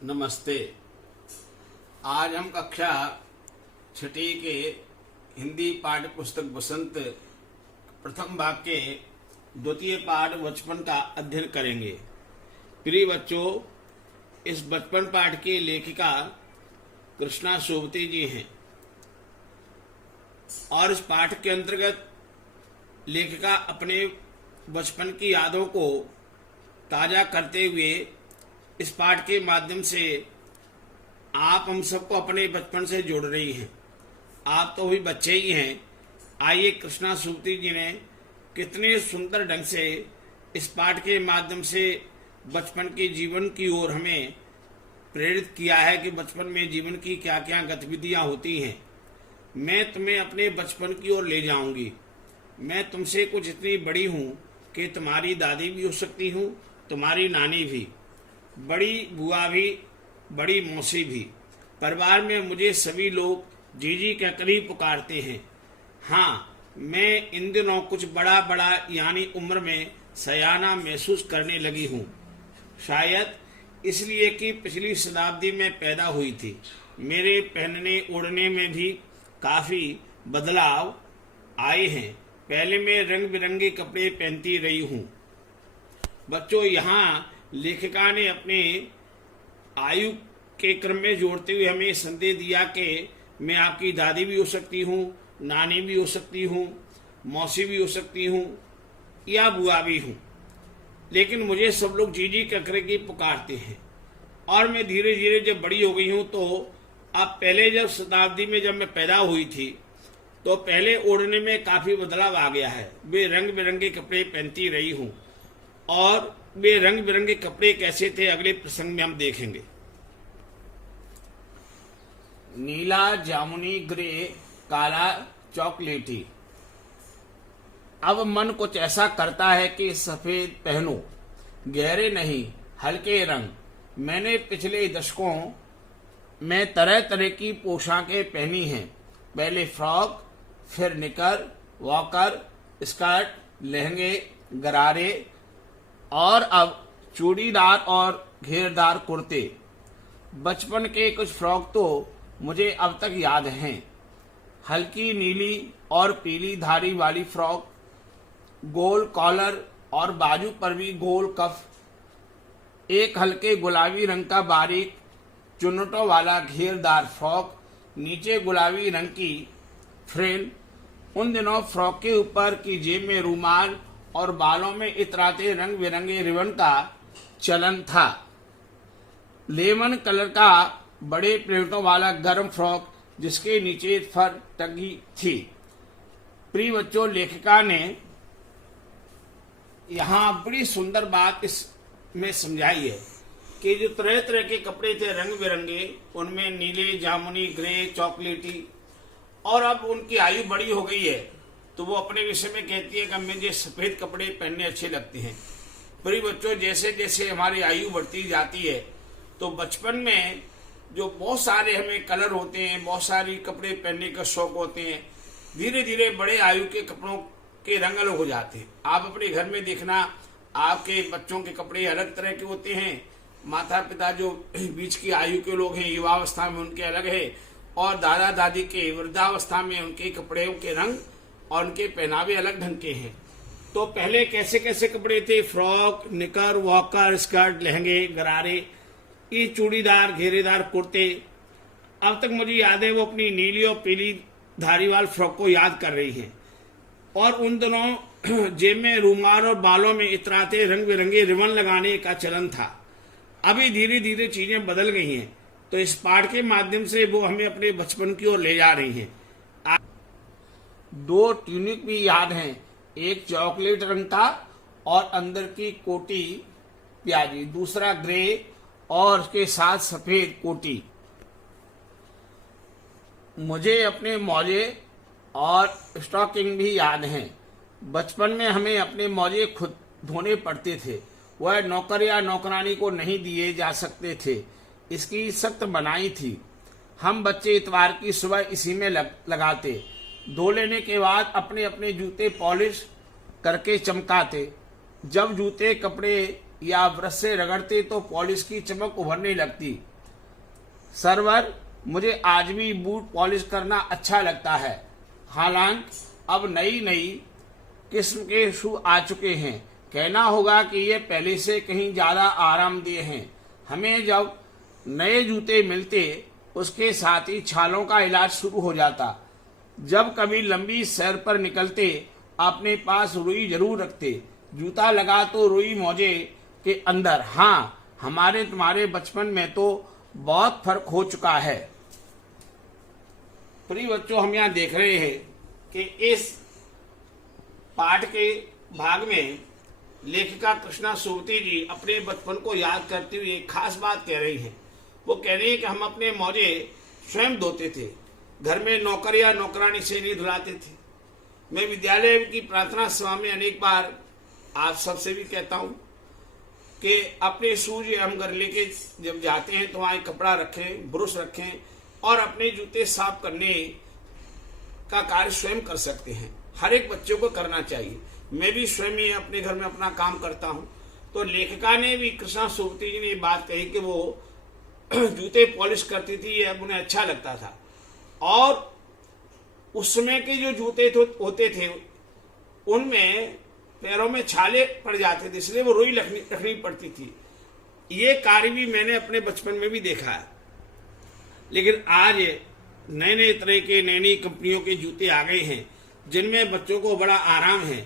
नमस्ते। आज हम कक्षा छठी के हिंदी पाठ्य पुस्तक बसंत प्रथम भाग के द्वितीय पाठ बचपन का अध्ययन करेंगे। प्रिय बच्चों, इस बचपन पाठ की लेखिका कृष्णा सोबती जी हैं और इस पाठ के अंतर्गत लेखिका अपने बचपन की यादों को ताज़ा करते हुए इस पाठ के माध्यम से आप हम सबको अपने बचपन से जोड़ रही हैं। आप तो भी बच्चे ही हैं। आइए, कृष्णा सोबती जी ने कितने सुंदर ढंग से इस पाठ के माध्यम से बचपन के जीवन की ओर हमें प्रेरित किया है कि बचपन में जीवन की क्या क्या गतिविधियां होती हैं। मैं तुम्हें अपने बचपन की ओर ले जाऊंगी। मैं तुमसे कुछ इतनी बड़ी हूँ कि तुम्हारी दादी भी हो सकती हूँ, तुम्हारी नानी भी, बड़ी बुआ भी, बड़ी मौसी भी। परिवार में मुझे सभी लोग जीजी कहकर ही पुकारते हैं। हाँ, मैं इन दिनों कुछ बड़ा बड़ा यानी उम्र में सयाना महसूस करने लगी हूँ। शायद इसलिए कि पिछली शताब्दी में पैदा हुई थी। मेरे पहनने ओढ़ने में भी काफ़ी बदलाव आए हैं। पहले मैं रंग बिरंगे कपड़े पहनती रही हूँ। बच्चों, यहाँ लेखिका ने अपने आयु के क्रम में जोड़ते हुए हमें संदेश दिया कि मैं आपकी दादी भी हो सकती हूँ, नानी भी हो सकती हूँ, मौसी भी हो सकती हूँ या बुआ भी हूँ, लेकिन मुझे सब लोग जीजी कहकर के पुकारते हैं। और मैं धीरे धीरे जब बड़ी हो गई हूँ तो अब पहले जब शताब्दी में जब मैं पैदा हुई थी तो पहले ओढ़ने में काफ़ी बदलाव आ गया है। वे रंग बिरंगे कपड़े पहनती रही हूँ और वे रंग बिरंगे कपड़े कैसे थे अगले प्रसंग में हम देखेंगे। नीला, जामुनी, ग्रे, काला, चॉकलेटी। अब मन कुछ ऐसा करता है कि सफेद पहनूं, गहरे नहीं, हल्के रंग। मैंने पिछले दशकों में तरह तरह की पोशाकें पहनी हैं। पहले फ्रॉक, फिर निकर, वॉकर, स्कर्ट, लहंगे, गरारे और अब चूड़ीदार और घेरदार कुर्ते। बचपन के कुछ फ्रॉक तो मुझे अब तक याद हैं। हल्की नीली और पीली धारी वाली फ्रॉक, गोल कॉलर और बाजू पर भी गोल कफ, एक हल्के गुलाबी रंग का बारीक चुन्नटों वाला घेरदार फ्रॉक, नीचे गुलाबी रंग की फ्रिल। उन दिनों फ्रॉक के ऊपर की जेब में रूमाल और बालों में इतराते रंग बिरंगे रिबन का चलन था। लेमन कलर का बड़े प्लेटों वाला गर्म फ्रॉक जिसके नीचे फर टंगी थी। प्रिय बच्चों, लेखिका ने यहाँ बड़ी सुंदर बात इसमें समझाई है कि जो तरह तरह के कपड़े थे रंग बिरंगे, उनमें नीले, जामुनी, ग्रे, चॉकलेटी, और अब उनकी आयु बड़ी हो गई है तो वो अपने विषय में कहती है कि मुझे सफ़ेद कपड़े पहनने अच्छे लगते हैं। प्रिय बच्चों, जैसे जैसे हमारी आयु बढ़ती जाती है तो बचपन में जो बहुत सारे हमें कलर होते हैं, बहुत सारी कपड़े पहनने का शौक होते हैं, धीरे धीरे बड़े आयु के कपड़ों के रंग अलग हो जाते हैं। आप अपने घर में देखना, आपके बच्चों के कपड़े अलग तरह के होते हैं। माता पिता जो बीच की आयु के लोग हैं, युवावस्था में, उनके अलग है, और दादा दादी के वृद्धावस्था में उनके कपड़ों के रंग और उनके पहनावे अलग ढंग के हैं। तो पहले कैसे कैसे कपड़े थे? फ्रॉक, निकर, वॉकर, स्कर्ट, लहंगे, गरारे, ये चूड़ीदार घेरेदार कुर्ते। अब तक मुझे याद है वो अपनी नीली और पीली धारीवाल फ्रॉक को याद कर रही हैं। और उन दिनों जेब में रूमाल और बालों में इतराते रंग बिरंगे रिबन लगाने का चलन था। अभी धीरे धीरे चीजें बदल गई हैं। तो इस पाठ के माध्यम से वो हमें अपने बचपन की ओर ले जा रही हैं। दो ट्यूनिक भी याद हैं, एक चॉकलेट रंग का और अंदर की कोटी प्याजी, दूसरा ग्रे और उसके साथ सफेद कोटी। मुझे अपने मोजे और स्टॉकिंग भी याद हैं। बचपन में हमें अपने मोजे खुद धोने पड़ते थे। वह नौकर या नौकरानी को नहीं दिए जा सकते थे, इसकी सख्त मनाही थी। हम बच्चे इतवार की सुबह इसी में लगाते। धो लेने के बाद अपने अपने जूते पॉलिश करके चमकाते। जब जूते कपड़े या ब्रश से रगड़ते तो पॉलिश की चमक उभरने लगती। सरवर, मुझे आज भी बूट पॉलिश करना अच्छा लगता है। हालांकि अब नई नई किस्म के शू आ चुके हैं। कहना होगा कि ये पहले से कहीं ज़्यादा आरामदेह हैं। हमें जब नए जूते मिलते उसके साथ ही छालों का इलाज शुरू हो जाता। जब कभी लंबी सैर पर निकलते अपने पास रुई जरूर रखते। जूता लगा तो रुई मोजे के अंदर। हाँ, हमारे तुम्हारे बचपन में तो बहुत फर्क हो चुका है। प्रिय बच्चों, हम यहाँ देख रहे हैं कि इस पाठ के भाग में लेखिका कृष्णा सुवती जी अपने बचपन को याद करते हुए एक खास बात कह रही हैं। वो कह रही है कि हम अपने मोजे स्वयं धोते थे, घर में नौकर या नौकरानी से नहीं धुलाते थे। मैं विद्यालय की प्रार्थना सभा में अनेक बार आप सबसे भी कहता हूँ कि अपने शूज हम घर लेके जब जाते हैं तो वहाँ एक कपड़ा रखें, ब्रश रखें और अपने जूते साफ करने का कार्य स्वयं कर सकते हैं। हर एक बच्चों को करना चाहिए। मैं भी स्वयं ही अपने घर में अपना काम करता हूँ। तो लेखिका ने भी, कृष्णा सुवती जी ने बात कही कि वो जूते पॉलिश करती थी, ये अब उन्हें अच्छा लगता था। और उस समय के जो जूते होते थे उनमें पैरों में छाले पड़ जाते थे, इसलिए वो रुई रखनी पड़ती थी। ये कार्य भी मैंने अपने बचपन में भी देखा है। लेकिन आज नए नए तरह के नई नई कंपनियों के जूते आ गए हैं जिनमें बच्चों को बड़ा आराम है।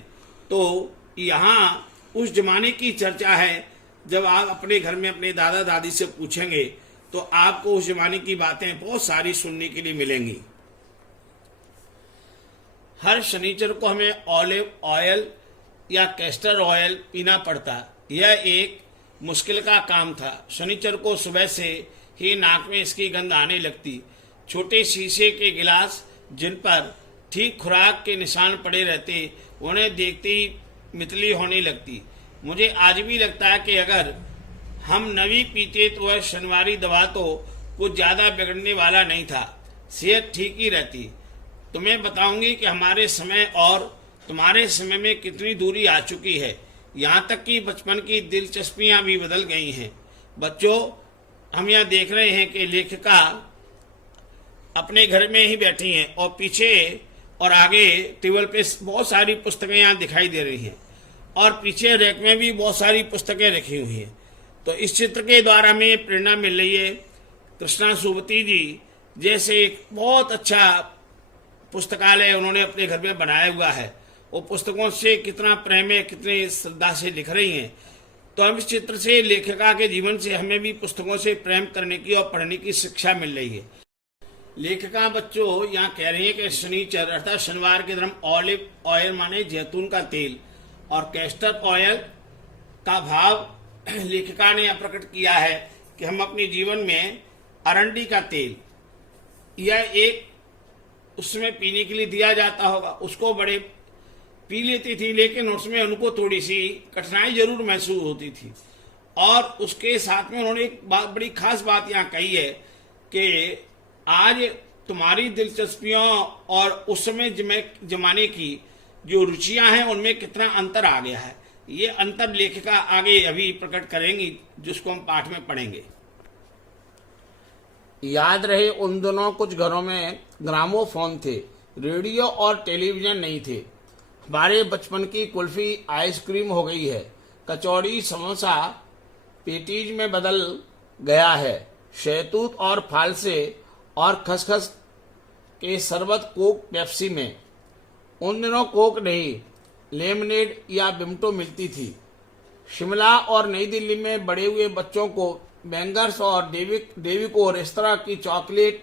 तो यहाँ उस जमाने की चर्चा है। जब आप अपने घर में अपने दादा दादी से पूछेंगे तो आपको उस जमाने की बातें बहुत सारी सुनने के लिए मिलेंगी। हर शनिचर को हमें ऑलिव ऑयल या कैस्टर ऑयल पीना पड़ता। यह एक मुश्किल का काम था। शनिचर को सुबह से ही नाक में इसकी गंध आने लगती। छोटे शीशे के गिलास जिन पर ठीक खुराक के निशान पड़े रहते, उन्हें देखते ही मितली होने लगती। मुझे आज भी लगता है कि अगर हम नवी पीते तो वह शनिवारी दवा तो कुछ ज़्यादा बिगड़ने वाला नहीं था, सेहत ठीक ही रहती। तुम्हें बताऊंगी कि हमारे समय और तुम्हारे समय में कितनी दूरी आ चुकी है। यहाँ तक कि बचपन की दिलचस्पियाँ भी बदल गई हैं। बच्चों, हम यहाँ देख रहे हैं कि लेखिका अपने घर में ही बैठी हैं और पीछे और आगे टेबल पे बहुत सारी पुस्तकें यहाँ दिखाई दे रही हैं और पीछे रैक में भी बहुत सारी पुस्तकें रखी हुई हैं। तो इस चित्र के द्वारा हमें ये प्रेरणा मिल रही है। कृष्णा सुवती जी जैसे एक बहुत अच्छा पुस्तकालय उन्होंने अपने घर में बनाया हुआ है। वो पुस्तकों से कितना प्रेम है, कितने श्रद्धा से लिख रही हैं। तो हम इस चित्र से लेखिका के जीवन से हमें भी पुस्तकों से प्रेम करने की और पढ़ने की शिक्षा मिल रही है। लेखिका बच्चों यहाँ कह रही है कि शनिचर अर्थात शनिवार के दिन ऑलिव ऑयल माने जैतून का तेल और कैस्टर ऑयल का भाव लेखिका ने यह प्रकट किया है कि हम अपने जीवन में अरंडी का तेल, यह एक उसमें पीने के लिए दिया जाता होगा, उसको बड़े पी लेती थी, लेकिन उसमें उनको थोड़ी सी कठिनाई जरूर महसूस होती थी। और उसके साथ में उन्होंने एक बड़ी खास बात यहाँ कही है कि आज तुम्हारी दिलचस्पियों और उस समय जमाने की जो रुचियां हैं उनमें कितना अंतर आ गया है। ये अंतर लेखिका आगे अभी प्रकट करेंगी, जिसको हम पाठ में पढ़ेंगे। याद रहे उन दिनों कुछ घरों में ग्रामोफोन थे, रेडियो और टेलीविजन नहीं थे। हमारे बचपन की कुल्फी आइसक्रीम हो गई है, कचौड़ी समोसा पेटीज में बदल गया है, शहतूत और फालसे और खसखस के शरबत कोक पेप्सी में। उन दिनों कोक नहीं, लेमनेड या बिमटो मिलती थी। शिमला और नई दिल्ली में बड़े हुए बच्चों को बैंगर्स और डेविको रेस्तरां की चॉकलेट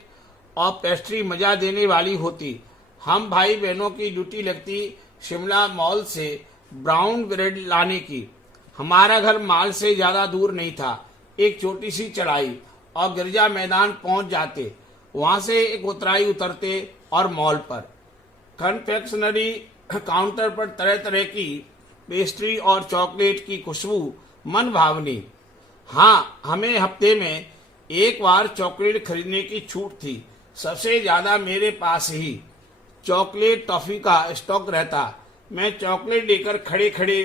और पेस्ट्री मजा देने वाली होती। हम भाई बहनों की ड्यूटी लगती शिमला मॉल से ब्राउन ब्रेड लाने की। हमारा घर मॉल से ज्यादा दूर नहीं था, एक छोटी सी चढ़ाई और गिरजा मैदान पहुंच जाते। वहां से एक उतराई उतरते और मॉल पर कन्फेक्शनरी काउंटर पर तरह तरह की पेस्ट्री और चॉकलेट की खुशबू मन भावनी। हाँ, हमें हफ्ते में एक बार चॉकलेट खरीदने की छूट थी। सबसे ज्यादा मेरे पास ही चॉकलेट टॉफी का स्टॉक रहता। मैं चॉकलेट लेकर खड़े खड़े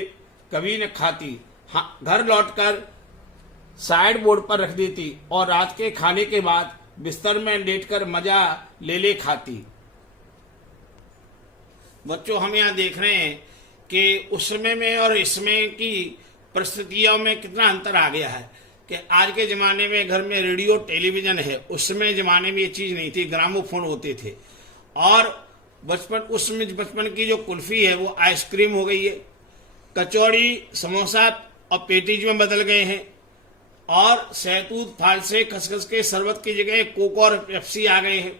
कभी न खाती, हाँ घर लौटकर साइड बोर्ड पर रख देती और रात के खाने के बाद बिस्तर में लेटकर मजा ले ले खाती। बच्चों, हम यहाँ देख रहे हैं कि उस समय में और इस समय की परिस्थितियों में कितना अंतर आ गया है कि आज के ज़माने में घर में रेडियो टेलीविज़न है, उस समय ज़माने में ये चीज़ नहीं थी, ग्रामोफोन होते थे। और बचपन की जो कुल्फ़ी है वो आइसक्रीम हो गई है, कचौड़ी, समोसा और पेटीज में बदल गए हैं, और सहतूत, फालसे, खसखस के शरबत की जगह कोक और पेप्सी आ गए हैं।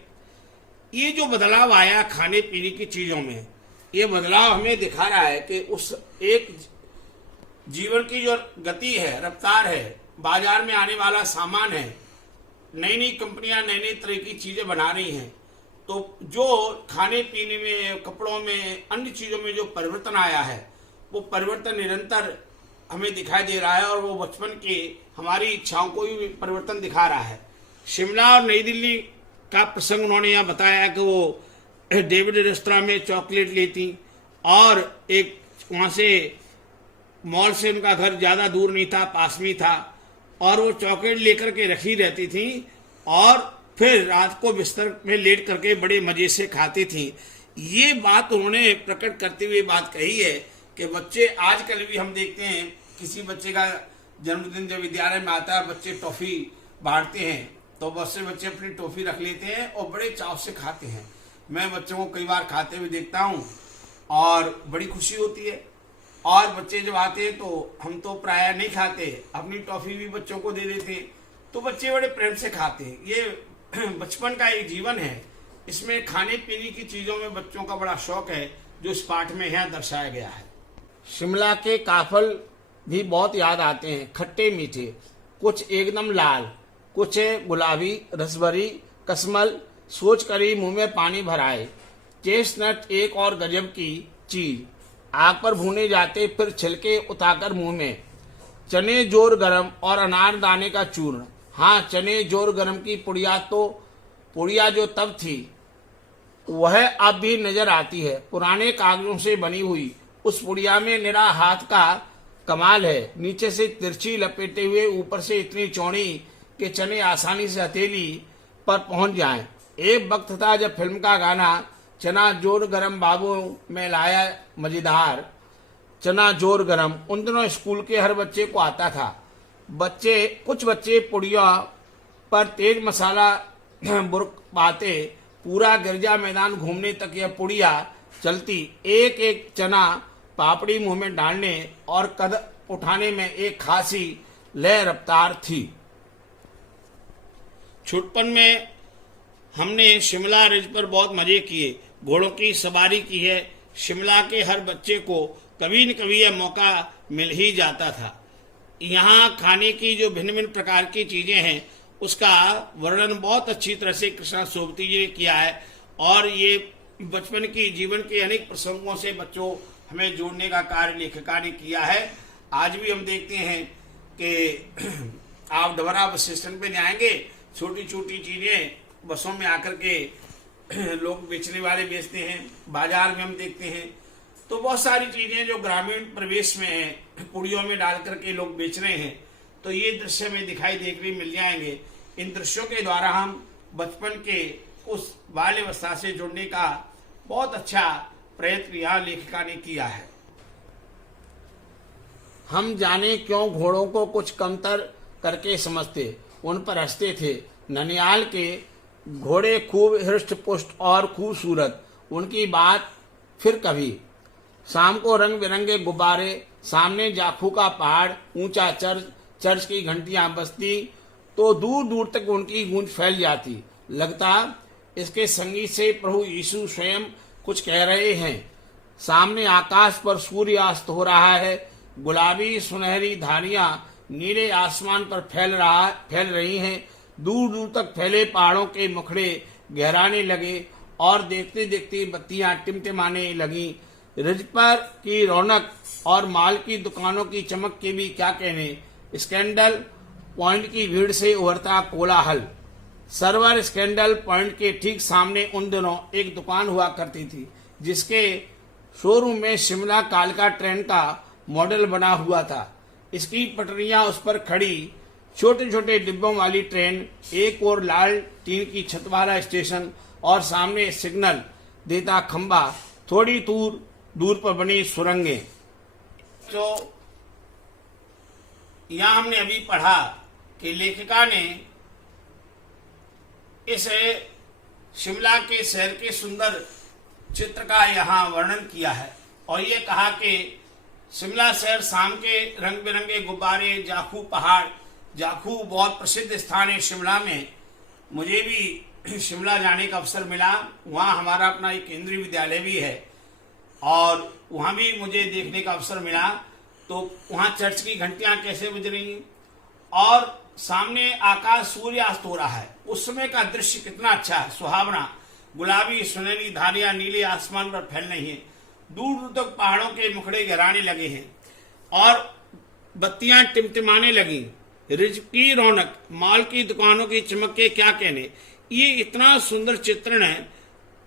ये जो बदलाव आया खाने पीने की चीज़ों में, ये बदलाव हमें दिखा रहा है कि उस एक जीवन की जो गति है, रफ्तार है, बाजार में आने वाला सामान है, नई नई कंपनियां नई नई तरह की चीज़ें बना रही हैं, तो जो खाने पीने में, कपड़ों में, अन्य चीज़ों में जो परिवर्तन आया है वो परिवर्तन निरंतर हमें दिखाई दे रहा है, और वो बचपन की हमारी इच्छाओं को भी परिवर्तन दिखा रहा है। शिमला और नई दिल्ली का प्रसंग उन्होंने यहाँ बताया कि वो डेविड रेस्तरां में चॉकलेट लेती, और एक वहाँ से मॉल से उनका घर ज़्यादा दूर नहीं था, पास में था, और वो चॉकलेट लेकर के रखी रहती थी, और फिर रात को बिस्तर में लेट करके बड़े मज़े से खाती थी। ये बात उन्होंने प्रकट करते हुए बात कही है कि बच्चे आजकल भी हम देखते हैं, किसी बच्चे का जन्मदिन जब विद्यालय में आता है, बच्चे टॉफ़ी बांटते हैं, तो बहुत से बच्चे अपनी टॉफ़ी रख लेते हैं और बड़े चाव से खाते हैं। मैं बच्चों को कई बार खाते हुए देखता हूँ और बड़ी खुशी होती है। और बच्चे जब आते हैं तो हम तो प्रायः नहीं खाते, अपनी टॉफ़ी भी बच्चों को दे देते हैं, तो बच्चे बड़े प्रेम से खाते हैं। ये बचपन का एक जीवन है, इसमें खाने पीने की चीज़ों में बच्चों का बड़ा शौक है, जो इस पाठ में यहाँ दर्शाया गया है। शिमला के काफल भी बहुत याद आते हैं, खट्टे मीठे, कुछ एकदम लाल, कुछ गुलाबी, रसभरी, कसमल, सोच कर ही मुंह में पानी भराए। चेस्टनट एक और गजब की चीज, आग पर भूने जाते फिर छिलके उतारकर मुंह में। चने जोर गरम और अनारदाने का चूर्ण। हाँ, चने जोर गरम की पुड़िया जो तब थी वह अब भी नजर आती है। पुराने कागजों से बनी हुई उस पुड़िया में निरा हाथ का कमाल है, नीचे से तिरछी लपेटे हुए, ऊपर से इतनी चौड़ी कि चने आसानी से हथेली पर पहुंच जाएं। एक वक्त था जब फिल्म का गाना चना जोर गरम बाबू में लाया मजेदार, चना जोर गरम उन दिनों स्कूल के हर बच्चे को आता था। कुछ बच्चे पुड़िया पर तेज मसाला बुरक पाते, पूरा गिरजा मैदान घूमने तक यह पुड़िया चलती। एक एक चना पापड़ी मुंह में डालने और कदम उठाने में एक खासी लय रफ्तार थी। छुटपन में हमने शिमला रिज पर बहुत मजे किए, घोड़ों की सवारी की है। शिमला के हर बच्चे को कभी न कभी यह मौका मिल ही जाता था। यहाँ खाने की जो भिन्न भिन्न प्रकार की चीजें हैं उसका वर्णन बहुत अच्छी तरह से कृष्णा सोबती जी ने किया है, और ये बचपन की जीवन के अनेक प्रसंगों से बच्चों हमें जोड़ने का कार्य लेखिका ने किया है। आज भी हम देखते हैं कि आप डबरा बस स्टैंड पे जाएंगे, छोटी छोटी चीजें बसों में आकर के लोग बेचने वाले बेचते हैं, बाजार में हम देखते हैं तो बहुत सारी चीजें जो ग्रामीण प्रवेश में है, पुड़ियों में डाल करके लोग बेच रहे हैं, तो ये दृश्य में दिखाई देखने मिल जाएंगे। इन दृश्यों के द्वारा हम बचपन के उस बाल्यावस्था से जुड़ने का बहुत अच्छा प्रयत्न यहाँ लेखिका ने किया है। हम जाने क्यों घोड़ों को कुछ कमतर करके समझते, उन पर हंसते थे। ननियाल के घोड़े खूब हृष्ट पुष्ट और खूबसूरत, उनकी बात फिर कभी। शाम को रंग बिरंगे गुब्बारे, सामने जाखू का पहाड़, ऊंचा चर्च की घंटियां बजती तो दूर दूर तक उनकी गूंज फैल जाती। लगता इसके संगीत से प्रभु यीशु स्वयं कुछ कह रहे हैं। सामने आकाश पर सूर्यास्त हो रहा है, गुलाबी सुनहरी धारियां नीले आसमान पर फैल रही हैं। दूर दूर तक फैले पहाड़ों के मुखड़े गहराने लगे और देखते देखते बत्तियां टिमटिमाने लगी। रिज पर की रौनक और माल की दुकानों की चमक के भी क्या कहने। स्कैंडल पॉइंट की भीड़ से उभरता कोलाहल। सर्वर स्कैंडल पॉइंट के ठीक सामने उन दिनों एक दुकान हुआ करती थी, जिसके शोरूम में शिमला कालका ट्रेन का मॉडल बना हुआ था। इसकी पटरियां उस पर खड़ी छोटे छोटे डिब्बों वाली ट्रेन, एक और लाल टीन की छत वाला स्टेशन और सामने सिग्नल देता खंबा, थोड़ी दूर दूर पर बनी सुरंगें। तो यहाँ हमने अभी पढ़ा कि लेखिका ने इस शिमला के शहर के सुंदर चित्र का यहाँ वर्णन किया है और ये कहा कि शिमला शहर शाम के रंग बिरंगे गुब्बारे, जाखू पहाड़, जाखू बहुत प्रसिद्ध स्थान है शिमला में। मुझे भी शिमला जाने का अवसर मिला, वहाँ हमारा अपना एक केंद्रीय विद्यालय भी है और वहाँ भी मुझे देखने का अवसर मिला। तो वहाँ चर्च की घंटियाँ कैसे बज रही और सामने आकाश सूर्यास्त हो रहा है, उस समय का दृश्य कितना अच्छा है, सुहावना, गुलाबी सुनहरी धारियां नीले आसमान पर फैल रही हैं, दूर दूर तक पहाड़ों के मुखड़े गहराने लगे हैं और बत्तियां टिमटिमाने लगी। रिज की रौनक, माल की दुकानों की चमक के क्या कहने। ये इतना सुंदर चित्रण है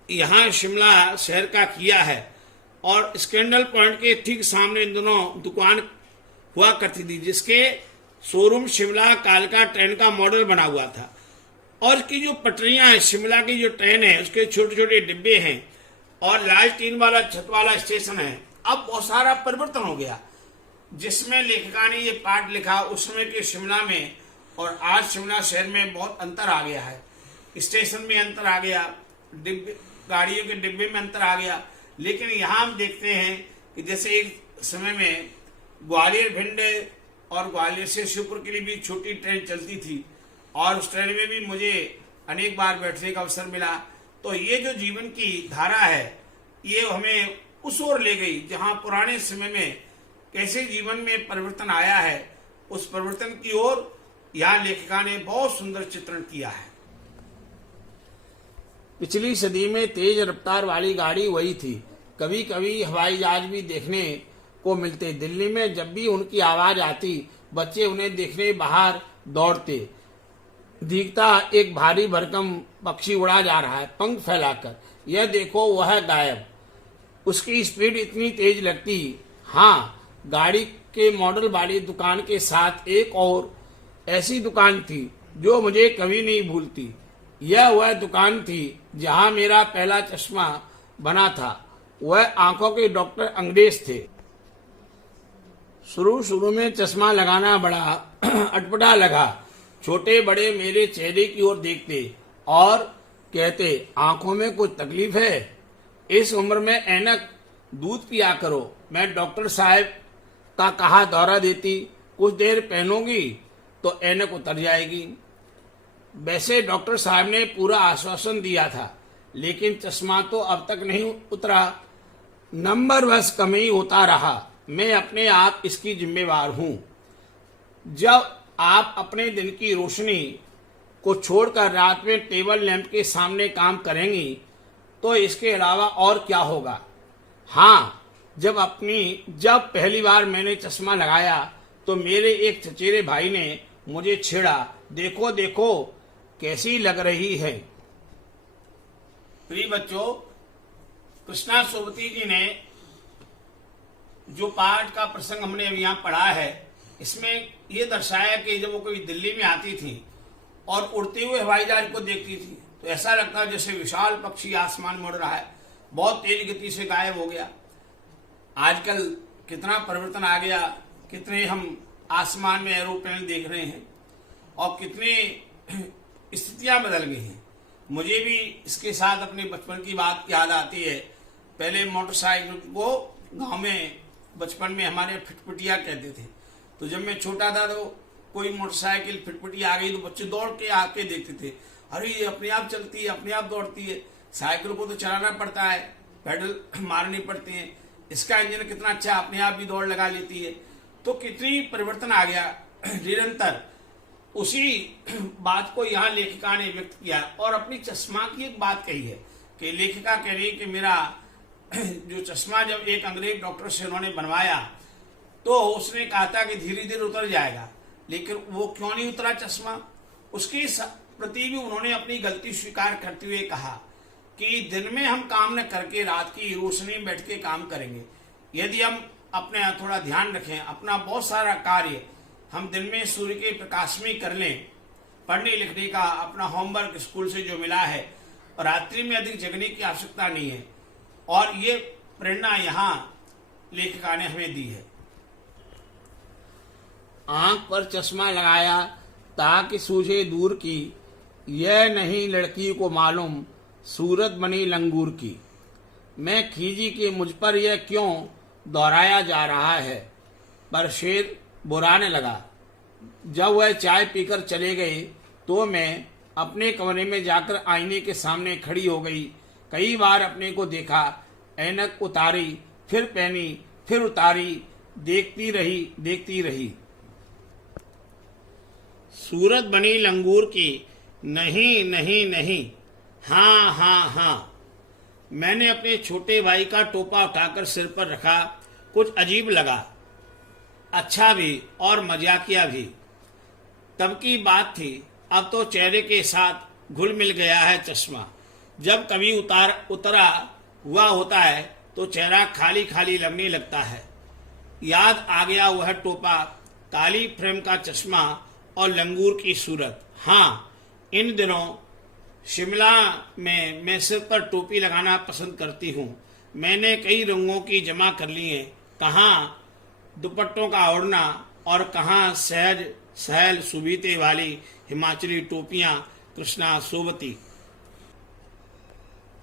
यहाँ शिमला शहर का किया है। और स्कैंडल पॉइंट के ठीक सामने इन दोनों दुकान हुआ करती थी जिसके शोरूम शिमला कालका ट्रेन का मॉडल बना हुआ था और इसकी जो पटरियां हैं, शिमला की जो ट्रेन है उसके छोटे छोटे डिब्बे हैं और लाल टीन वाला छत वाला स्टेशन है। अब बहुत सारा परिवर्तन हो गया जिसमें लेखिका ने ये पाठ लिखा उस समय के शिमला में और आज शिमला शहर में बहुत अंतर आ गया है। स्टेशन में अंतर आ गया, डिब्बे, गाड़ियों के डिब्बे में अंतर आ गया। लेकिन यहाँ हम देखते हैं कि जैसे एक समय में ग्वालियर भिंड और ग्वालियर से शिवपुर के लिए भी छोटी ट्रेन चलती थी और उस ट्रेन में भी मुझे अनेक बार बैठने का अवसर मिला। तो ये जो जीवन की धारा है ये हमें उस ओर ले गई जहाँ पुराने समय में कैसे जीवन में परिवर्तन आया है, उस परिवर्तन की ओर यहाँ लेखिका ने बहुत सुंदर चित्रण किया है। पिछली सदी में तेज रफ्तार वाली गाड़ी वही थी। कभी कभी हवाई जहाज भी देखने को मिलते। दिल्ली में जब भी उनकी आवाज आती बच्चे उन्हें देखने बाहर दौड़ते। दिखता एक भारी भरकम पक्षी उड़ा जा रहा है पंख फैलाकर, यह देखो वह गायब। उसकी स्पीड इतनी तेज लगती। हाँ, गाड़ी के मॉडल वाली दुकान के साथ एक और ऐसी दुकान थी जो मुझे कभी नहीं भूलती। यह वह दुकान थी जहां मेरा पहला चश्मा बना था। वह आंखों के डॉक्टर अंग्रेज थे। शुरू में चश्मा लगाना बड़ा अटपटा लगा। छोटे बड़े मेरे चेहरे की ओर देखते और कहते, आंखों में कुछ तकलीफ है? इस उम्र में ऐनक, दूध पिया करो। मैं डॉक्टर साहब का कहा दौरा देती, कुछ देर पहनोगी तो ऐनक उतर जाएगी। वैसे डॉक्टर साहब ने पूरा आश्वासन दिया था लेकिन चश्मा तो अब तक नहीं उतरा। नंबर बस कम ही होता रहा। मैं अपने आप इसकी जिम्मेवार हूँ। जब आप अपने दिन की रोशनी को छोड़कर रात में टेबल लैंप के सामने काम करेंगी तो इसके अलावा और क्या होगा। हाँ, जब पहली बार मैंने चश्मा लगाया तो मेरे एक चचेरे भाई ने मुझे छेड़ा, देखो देखो कैसी लग रही है। प्रिय बच्चों, कृष्णा सोबती जी ने जो पाठ का प्रसंग हमने अभी यहाँ पढ़ा है इसमें ये दर्शाया कि जब वो कोई दिल्ली में आती थी और उड़ते हुए हवाई जहाज को देखती थी तो ऐसा लगता जैसे विशाल पक्षी आसमान में उड़ रहा है, बहुत तेज गति से गायब हो गया। आजकल कितना परिवर्तन आ गया, कितने हम आसमान में एरोप्लेन देख रहे हैं और कितनी स्थितियां बदल गई हैं। मुझे भी इसके साथ अपने बचपन की बात याद आती है। पहले मोटरसाइकिल को गांव में बचपन में हमारे फिटपिटिया कहते थे। तो जब मैं छोटा था तो कोई मोटरसाइकिल फिटपिटी आ गई तो बच्चे दौड़ के आके देखते थे, अरे ये अपने आप चलती है, अपने आप दौड़ती है। साइकिल को तो चलाना पड़ता है, पैडल मारनी पड़ती है, इसका इंजन कितना अच्छा, अपने आप भी दौड़ लगा लेती है। तो कितनी परिवर्तन आ गया निरंतर। उसी बात को यहाँ लेखिका ने व्यक्त किया और अपनी चश्मा की एक बात कही है कि लेखिका कह रही है कि मेरा जो चश्मा जब एक अंग्रेज डॉक्टर से उन्होंने बनवाया तो उसने कहा था कि धीरे धीरे उतर जाएगा, लेकिन वो क्यों नहीं उतरा चश्मा। उसके प्रति भी उन्होंने अपनी गलती स्वीकार करते हुए कहा कि दिन में हम काम न करके रात की रोशनी में बैठ के काम करेंगे। यदि हम अपने थोड़ा ध्यान रखें, अपना बहुत सारा कार्य हम दिन में सूर्य के प्रकाश में कर लें पढ़ने लिखने का अपना होमवर्क स्कूल से जो मिला है, और रात्रि में अधिक जगने की आवश्यकता नहीं है। और ये प्रेरणा यहाँ लेखिका ने हमें दी है। आंख पर चश्मा लगाया ताकि सूझे दूर की, यह नहीं लड़की को मालूम सूरत बनी लंगूर की। मैं खींची कि मुझ पर यह क्यों दोहराया जा रहा है, पर शेर बुराने लगा। जब वह चाय पीकर चले गए तो मैं अपने कमरे में जाकर आईने के सामने खड़ी हो गई। कई बार अपने को देखा, ऐनक उतारी, फिर पहनी, फिर उतारी, देखती रही। सूरत बनी लंगूर की, नहीं नहीं नहीं, हाँ हाँ हाँ। मैंने अपने छोटे भाई का टोपा उठाकर सिर पर रखा। कुछ अजीब लगा, अच्छा भी और मजाकिया भी। तब की बात थी, अब तो चेहरे के साथ घुल मिल गया है चश्मा। जब कभी उतरा हुआ होता है तो चेहरा खाली खाली लगने लगता है। याद आ गया वह टोपा, काली फ्रेम का चश्मा और लंगूर की सूरत। हाँ, इन दिनों शिमला में मैं सिर पर टोपी लगाना पसंद करती हूँ। मैंने कई रंगों की जमा कर ली है, कहाँ दुपट्टों का ओढ़ना और कहाँ सहज सहल सुबीते वाली हिमाचली टोपियां कृष्णा सोबती।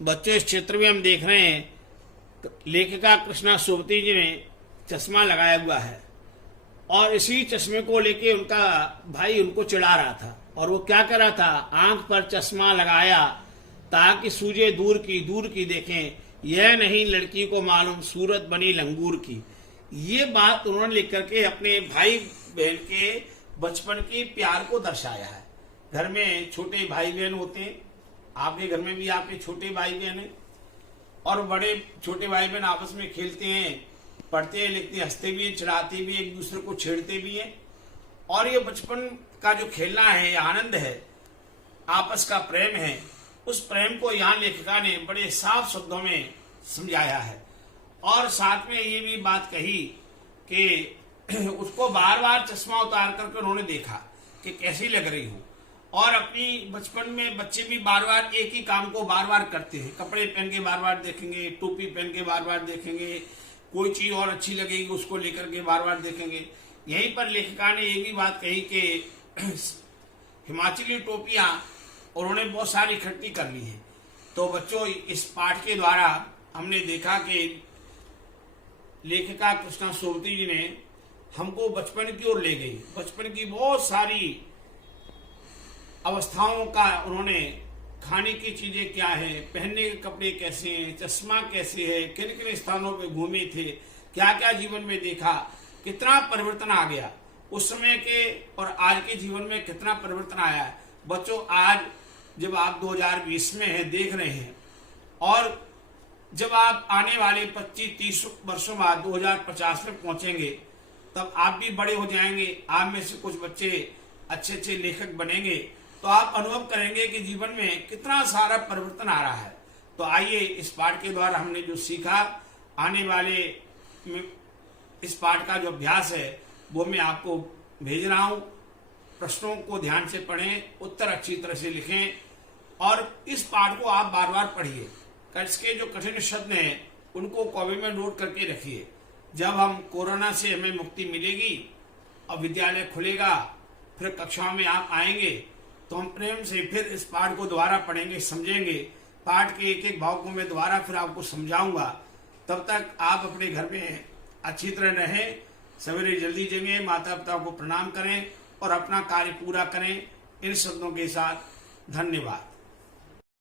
बच्चों, इस चित्र में हम देख रहे हैं लेखिका कृष्णा सोबती जी ने चश्मा लगाया हुआ है, और इसी चश्मे को लेके उनका भाई उनको चिढ़ा रहा था। और वो क्या कर रहा था, आंख पर चश्मा लगाया ताकि सूझे दूर की देखें, यह नहीं लड़की को मालूम सूरत बनी लंगूर की। ये बात उन्होंने लिख करके अपने भाई बहन के बचपन के प्यार को दर्शाया है। घर में छोटे भाई बहन होते हैं, आपके घर में भी आपके छोटे भाई बहन हैं, और बड़े छोटे भाई बहन आपस में खेलते हैं, पढ़ते हैं, लिखते, हंसते भी हैं, चिढ़ाते भी हैं, एक दूसरे को छेड़ते भी हैं। और ये बचपन का जो खेलना है, आनंद है, आपस का प्रेम है, उस प्रेम को यहाँ लेखिका ने बड़े साफ शब्दों में समझाया है। और साथ में ये भी बात कही कि उसको बार बार चश्मा उतार करके उन्होंने देखा कि कैसी लग रही हूँ। और अपनी बचपन में बच्चे भी बार बार एक ही काम को बार बार करते हैं, कपड़े पहन के बार बार देखेंगे, टोपी पहन के बार बार देखेंगे, कोई चीज और अच्छी लगेगी उसको लेकर के बार बार देखेंगे। यहीं पर लेखिका ने ये भी बात कही कि हिमाचली टोपियां उन्होंने बहुत सारी इकट्ठी कर ली है। तो बच्चों, इस पाठ के द्वारा हमने देखा कि लेखिका कृष्णा सोबती जी ने हमको बचपन की ओर ले गई। बचपन की बहुत सारी अवस्थाओं का उन्होंने, खाने की चीजें क्या है, पहनने के कपड़े कैसे हैं, चश्मा कैसे है, किन किन स्थानों पे घूमे थे, क्या क्या जीवन में देखा, कितना परिवर्तन आ गया उस समय के और आज के जीवन में, कितना परिवर्तन आया है। बच्चों, आज जब आप 2020 में हैं, देख रहे हैं, और जब आप आने वाले 25-30 वर्षों बाद 2050 में पहुंचेंगे, तब आप भी बड़े हो जाएंगे। आप में से कुछ बच्चे अच्छे अच्छे लेखक बनेंगे, तो आप अनुभव करेंगे कि जीवन में कितना सारा परिवर्तन आ रहा है। तो आइए, इस पाठ के द्वारा हमने जो सीखा, आने वाले इस पाठ का जो अभ्यास है वो मैं आपको भेज रहा हूं। प्रश्नों को ध्यान से पढ़ें, उत्तर अच्छी तरह से लिखें, और इस पाठ को आप बार बार पढ़िए। इसके जो कठिन शब्द हैं उनको कॉपी में नोट करके रखिए। जब हम कोरोना से हमें मुक्ति मिलेगी और विद्यालय खुलेगा, फिर कक्षाओं में आप आएंगे, तो हम प्रेम से फिर इस पाठ को दोबारा पढ़ेंगे, समझेंगे। पाठ के एक एक भाव को मैं दोबारा फिर आपको समझाऊंगा। तब तक आप अपने घर में अच्छी तरह रहें, सवेरे जल्दी जगें, माता पिता को प्रणाम करें और अपना कार्य पूरा करें। इन शब्दों के साथ धन्यवाद।